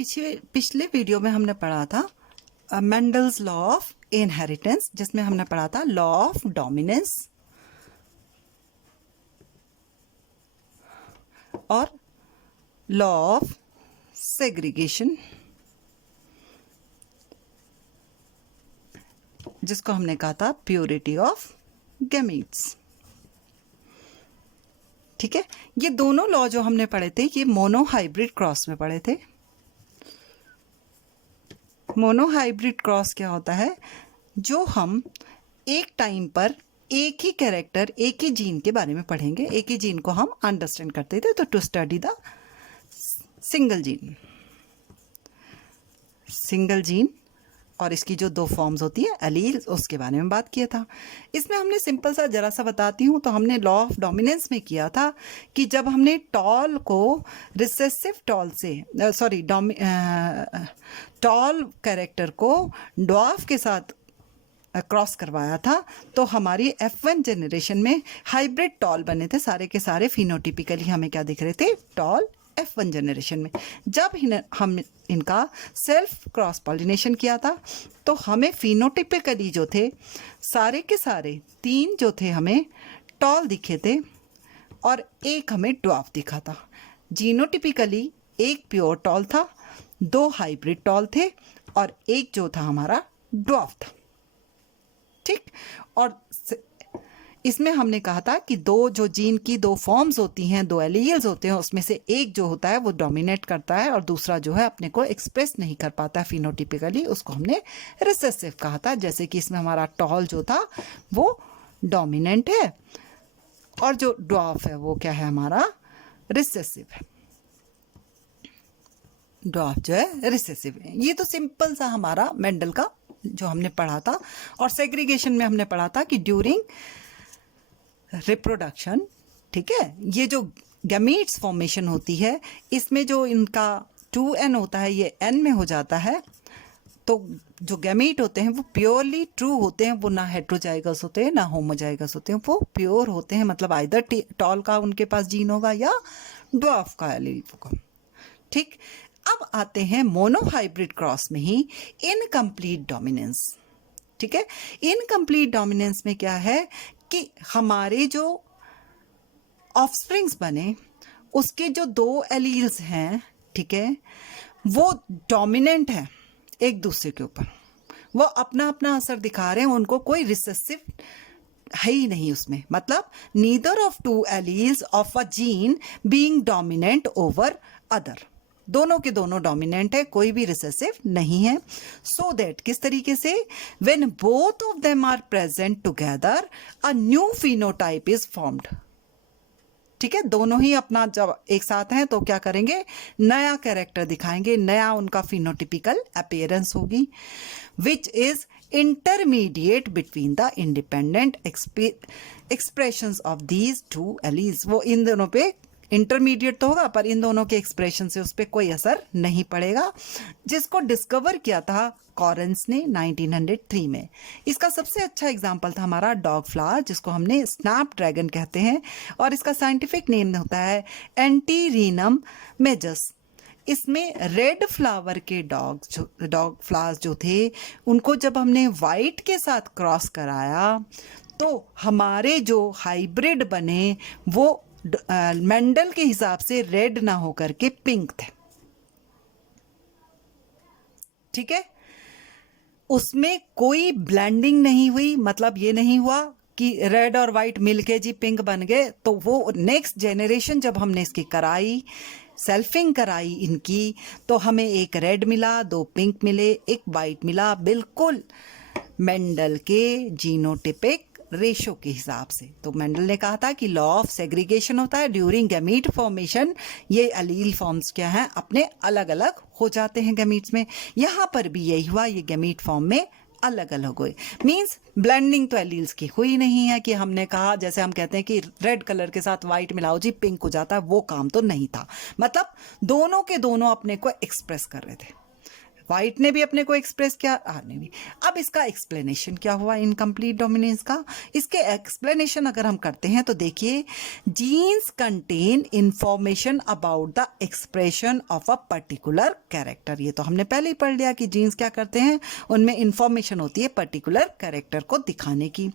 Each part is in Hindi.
पिछले वीडियो में हमने पढ़ा था मेंडल्स लॉ ऑफ इनहेरिटेंस, जिसमें हमने पढ़ा था लॉ ऑफ डोमिनेंस और लॉ ऑफ सेग्रीगेशन, जिसको हमने कहा था प्योरिटी ऑफ गैमीट्स। ठीक है, ये दोनों लॉ जो हमने पढ़े थे ये मोनोहाइब्रिड क्रॉस में पढ़े थे। मोनोहाइब्रिड क्रॉस क्या होता है? जो हम एक टाइम पर एक ही कैरेक्टर, एक ही जीन के बारे में पढ़ेंगे, एक ही जीन को हम अंडरस्टैंड करते थे, तो to study the single gene, single gene और इसकी जो दो फॉर्म्स होती है एलील, उसके बारे में बात किया था। इसमें हमने सिंपल सा जरा सा बताती हूँ, तो हमने लॉ ऑफ डोमिनेंस में किया था कि जब हमने टॉल को रिसेसिव टॉल से टॉल कैरेक्टर को ड्वार्फ के साथ क्रॉस करवाया था, तो हमारी F1 जनरेशन में हाइब्रिड टॉल बने थे, सारे के सारे फिनोटिपिकली हमें क्या दिख रहे थे? टॉल F1 जनरेशन में। जब हम इनका सेल्फ क्रॉस पॉलिनेशन किया था तो हमें फिनोटिपिकली जो थे सारे के सारे तीन जो थे हमें टॉल दिखे थे और एक हमें ड्वार्फ दिखा था। जीनोटिपिकली एक प्योर टॉल था, दो हाइब्रिड टॉल थे और एक जो था हमारा ड्वार्फ था। ठीक, और इसमें हमने कहा था कि दो जो जीन की दो फॉर्म्स होती हैं, दो एलील्स होते हैं, उसमें से एक जो होता है वो डोमिनेट करता है और दूसरा जो है अपने को एक्सप्रेस नहीं कर पाता फिनोटिपिकली, उसको हमने रिसेसिव कहा था। जैसे कि इसमें हमारा टॉल जो था वो डोमिनेंट है और जो ड्वार्फ है वो क्या है? हमारा रिसेसिव है। ड्वार्फ जो है रिसेसिव है। ये तो सिंपल सा हमारा मेंडल का जो हमने पढ़ा था। और सेग्रीगेशन में हमने पढ़ा था कि ड्यूरिंग रिप्रोडक्शन, ठीक है, ये जो गैमीट्स फॉर्मेशन होती है इसमें जो इनका 2n होता है ये n में हो जाता है, तो जो गैमीट होते हैं वो प्योरली ट्रू होते हैं, वो ना हेट्रोजाइगस होते हैं ना होमोजाइगस होते हैं, वो प्योर होते हैं। मतलब आइदर टॉल का उनके पास जीन होगा या ड्वार्फ का एलील होगा। ठीक, अब आते हैं मोनोहाइब्रिड क्रॉस में ही इनकम्प्लीट डोमिनेंस। ठीक है, इनकम्प्लीट डोमिनेंस में क्या है कि हमारे जो ऑफस्प्रिंग्स बने उसके जो दो एलील्स हैं, ठीक है, वो डोमिनेंट है एक दूसरे के ऊपर, वो अपना अपना असर दिखा रहे हैं, उनको कोई रिसेसिव है ही नहीं उसमें। मतलब neither of two alleles of a gene being dominant over other, दोनों के दोनों डोमिनेंट है, कोई भी रिसेसिव नहीं है। सो दैट किस तरीके से? When both of them are present together a new phenotype is formed. ठीक है, दोनों ही अपना जब एक साथ हैं तो क्या करेंगे? नया कैरेक्टर दिखाएंगे, नया उनका फिनोटिपिकल अपीयरेंस होगी, which is intermediate between the independent expressions of these two alleles. वो इन दोनों पे इंटरमीडिएट तो होगा पर इन दोनों के एक्सप्रेशन से उस पर कोई असर नहीं पड़ेगा, जिसको डिस्कवर किया था कॉरेंस ने 1903 में। इसका सबसे अच्छा एग्जाम्पल था हमारा डॉग फ्लावर, जिसको हमने स्नैप ड्रैगन कहते हैं, और इसका साइंटिफिक नेम होता है एंटीरिनम मेजस। इसमें रेड फ्लावर के डॉग फ्लावर्स जो थे उनको जब हमने वाइट के साथ क्रॉस कराया तो हमारे जो हाइब्रिड बने वो मेंडल के हिसाब से रेड ना होकर के पिंक थे। ठीक है, उसमें कोई ब्लेंडिंग नहीं हुई, मतलब ये नहीं हुआ कि रेड और वाइट मिलके जी पिंक बन गए। तो वो नेक्स्ट जेनरेशन जब हमने इसकी कराई, सेल्फिंग कराई इनकी, तो हमें एक रेड मिला, दो पिंक मिले, एक वाइट मिला, बिल्कुल मेंडल के जीनोटिपिक रेशो के हिसाब से। तो मेंडल ने कहा था कि लॉ ऑफ सेग्रीगेशन होता है ड्यूरिंग गैमीट फॉर्मेशन, ये एलील फॉर्म्स क्या हैं? अपने अलग अलग हो जाते हैं गैमीट्स में। यहाँ पर भी यही हुआ, ये गैमीट फॉर्म में अलग अलग हुए। मींस ब्लेंडिंग तो एलील्स की हुई नहीं है कि हमने कहा, जैसे हम कहते हैं कि रेड कलर के साथ वाइट मिलाओ जी पिंक हो जाता है, वो काम तो नहीं था। मतलब दोनों के दोनों अपने को एक्सप्रेस कर रहे थे। वाइट ने भी अपने को एक्सप्रेस किया, आर ने भी। अब इसका एक्सप्लेनेशन क्या हुआ इनकम्प्लीट डोमिनेंस का? इसके एक्सप्लेनेशन अगर हम करते हैं तो देखिए, genes contain information about the expression of a particular character. ये तो हमने पहले ही पढ़ लिया कि जीन्स क्या करते हैं, उनमें इंफॉर्मेशन होती है पर्टिकुलर कैरेक्टर को दिखाने की।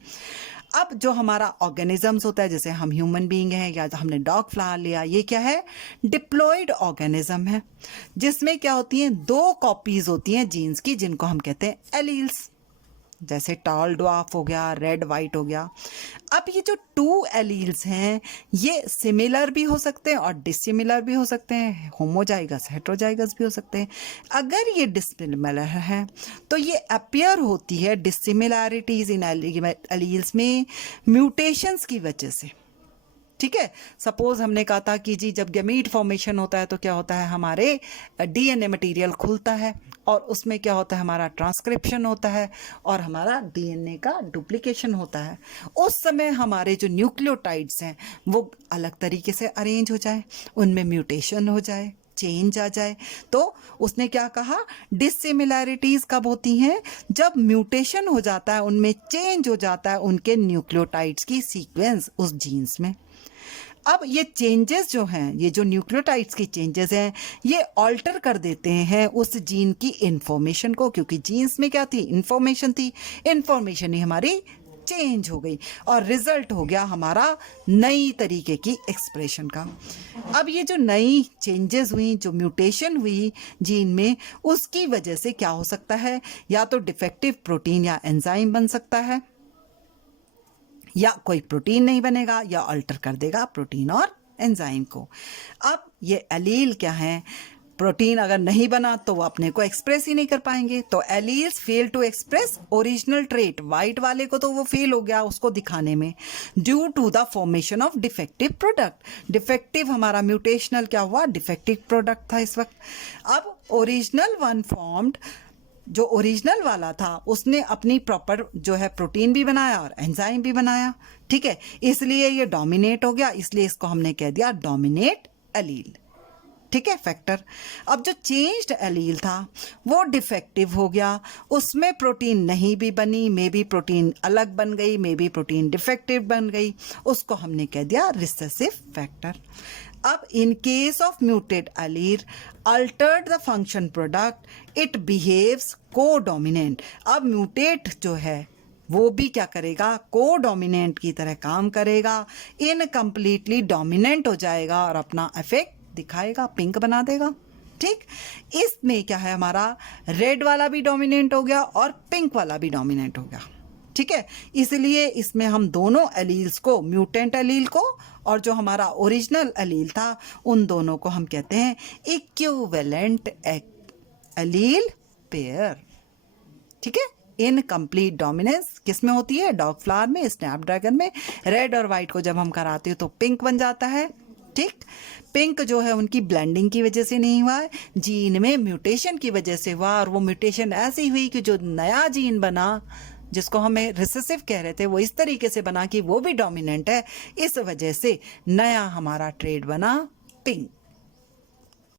अब जो हमारा ऑर्गेनिजम्स होता है, जैसे हम ह्यूमन बीइंग हैं या हमने डॉग फ्लावर लिया, ये क्या है? डिप्लॉयड ऑर्गेनिज्म है, जिसमें क्या होती हैं, 2 कॉपीज होती हैं जीन्स की, जिनको हम कहते हैं एलील्स। जैसे टॉल ड्वार्फ हो गया, रेड वाइट हो गया। अब ये जो 2 एलील्स हैं, ये सिमिलर भी हो सकते हैं और डिसिमिलर भी हो सकते हैं, होमोजाइगस हेट्रोजाइगस भी हो सकते हैं। अगर ये डिसिमिलर है तो ये अपीयर होती है डिसिमिलैरिटीज इन एलील्स में म्यूटेशंस की वजह से। ठीक है, सपोज हमने कहा था कि जी जब गैमीट फॉर्मेशन होता है तो क्या होता है, हमारे डीएनए मटेरियल खुलता है और उसमें क्या होता है, हमारा ट्रांसक्रिप्शन होता है और हमारा डीएनए का डुप्लीकेशन होता है। उस समय हमारे जो न्यूक्लियोटाइड्स हैं वो अलग तरीके से अरेंज हो जाए, उनमें म्यूटेशन हो जाए, चेंज आ जाए। तो उसने क्या कहा, डिसिमिलैरिटीज कब होती हैं? जब म्यूटेशन हो जाता है, उनमें चेंज हो जाता है उनके न्यूक्लियोटाइड्स की सीक्वेंस उस जीन्स में। अब ये चेंजेस जो हैं, ये जो न्यूक्लियोटाइड्स की चेंजेस हैं, ये ऑल्टर कर देते हैं उस जीन की इंफॉर्मेशन को, क्योंकि जीन्स में क्या थी, इंफॉर्मेशन थी। इंफॉर्मेशन ही हमारी चेंज हो गई और रिजल्ट हो गया हमारा नई तरीके की एक्सप्रेशन का। अब ये जो नई चेंजेस हुई, जो म्यूटेशन हुई जीन में, उसकी वजह से क्या हो सकता है, या तो डिफेक्टिव प्रोटीन या एंजाइम बन सकता है, या कोई प्रोटीन नहीं बनेगा, या अल्टर कर देगा प्रोटीन और एंजाइम को। अब ये एलील क्या है, प्रोटीन अगर नहीं बना तो वो अपने को एक्सप्रेस ही नहीं कर पाएंगे। तो alleles fail to express original trait, white वाले को तो वो फेल हो गया उसको दिखाने में, due to the formation of defective product. Defective हमारा म्यूटेशनल क्या हुआ, डिफेक्टिव प्रोडक्ट था इस वक्त। अब ओरिजिनल वन फॉर्म्ड, जो ओरिजिनल वाला था उसने अपनी प्रॉपर जो है प्रोटीन भी बनाया और एंजाइम भी बनाया। ठीक है, इसलिए ये डोमिनेट हो गया, इसलिए इसको हमने कह दिया डोमिनेट एलील। ठीक है, फैक्टर। अब जो चेंज्ड एलील था वो डिफेक्टिव हो गया, उसमें प्रोटीन नहीं भी बनी, मे बी प्रोटीन अलग बन गई, मे बी प्रोटीन डिफेक्टिव बन गई, उसको हमने कह दिया रिसेसिव फैक्टर। अब in case of muted allele altered the function product, it behaves codominant. अब म्यूटेट जो है वो भी क्या करेगा, को डोमिनेंट की तरह काम करेगा, इनकम्प्लीटली डोमिनेंट हो जाएगा और अपना इफेक्ट दिखाएगा, पिंक बना देगा। ठीक, इसमें क्या है, हमारा रेड वाला भी डोमिनेंट हो गया और पिंक वाला भी डोमिनेंट हो गया। ठीक है, इसलिए इसमें हम दोनों एलील्स को, म्यूटेंट एलील को और जो हमारा ओरिजिनल एलील था, उन दोनों को हम कहते हैं इक्विवेलेंट एलील पेयर। ठीक है, इनकम्प्लीट डोमिनेंस किस में होती है, डॉग फ्लावर में, स्नैपड्रैगन में। रेड और वाइट को जब हम कराते हैं तो पिंक बन जाता है। ठीक, पिंक जो है उनकी ब्लेंडिंग की वजह से नहीं हुआ है, जीन में म्यूटेशन की वजह से हुआ, और वो म्यूटेशन ऐसी हुई कि जो नया जीन बना, जिसको हमें रिसेसिव कह रहे थे, वो इस तरीके से बना कि वो भी डोमिनेंट है, इस वजह से नया हमारा ट्रेड बना पिंक।